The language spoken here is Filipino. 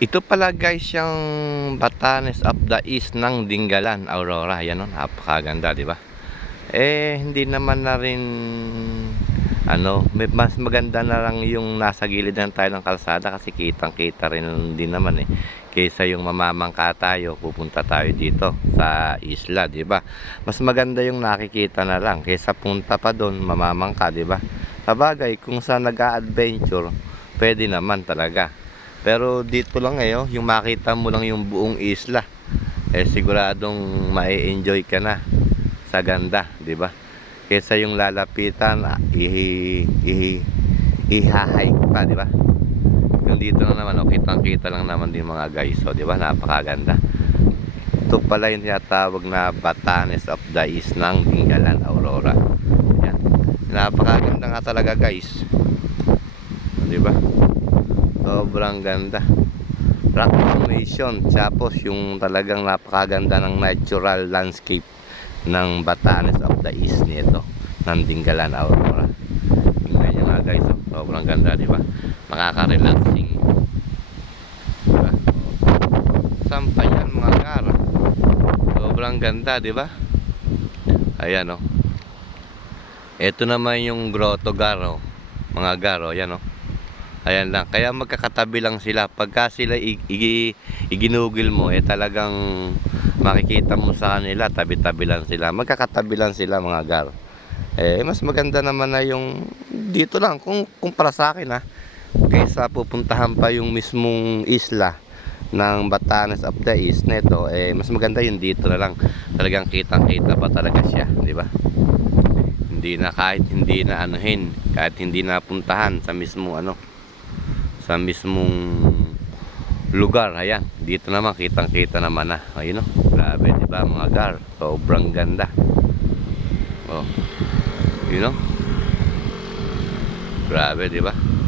Ito pala guys yung Batanes of the East ng Dingalan, Aurora. Yan o, napakaganda, di ba? Hindi naman na rin mas maganda na lang yung nasa gilid ng tayo ng kalsada kasi kitang-kita rin din naman kaysa yung mamamangka tayo, pupunta tayo dito sa isla, di ba? Mas maganda yung nakikita na lang kaysa punta pa doon mamamangka, di ba? Sabagay, kung sa nag-a-adventure, pwede naman talaga. Pero dito lang ngayon, yung makita mo lang yung buong isla, siguradong mai-enjoy ka na sa ganda, di ba? Kaysa yung lalapitan, iha-hike pa, di ba? Yung dito lang naman, kitang-kita lang naman din mga guys, so di ba? Napakaganda. Ito pala yung tinatawag na Batanes of the East ng Dingalan, Aurora. Yan. Napakaganda nga talaga guys. Di ba? Sobrang ganda. Rock formation, tapos yung talagang napakaganda ng natural landscape ng Batanes of the East nito ng Dingalan, Aurora. Tingnan nyo nga guys, sobrang ganda, di ba? Makaka-relaxing, di ba? Sampa yan mga gar, sobrang ganda, di ba? Ayan oh. Ito naman yung grotto gar, mga gar, ayan oh. Ayan lang, kaya magkakatabi lang sila. Pagka sila iginugil mo, talagang makikita mo sa kanila, tabi-tabi lang sila. Magkakatabi lang sila mga gar. Mas maganda naman na yung dito lang, kung para sa akin kaysa pupuntahan pa yung mismong isla ng Batanes of the East nito, mas maganda yung dito na lang. Talagang kitang-kita pa talaga siya, di ba? Hindi na kahit hindi na kahit hindi na puntahan sa mismong lugar. Ayan, dito naman kitang-kita naman ayun oh. Grabe, di ba mga gar? Sobrang ganda. Oh, you know? Grabe, di ba?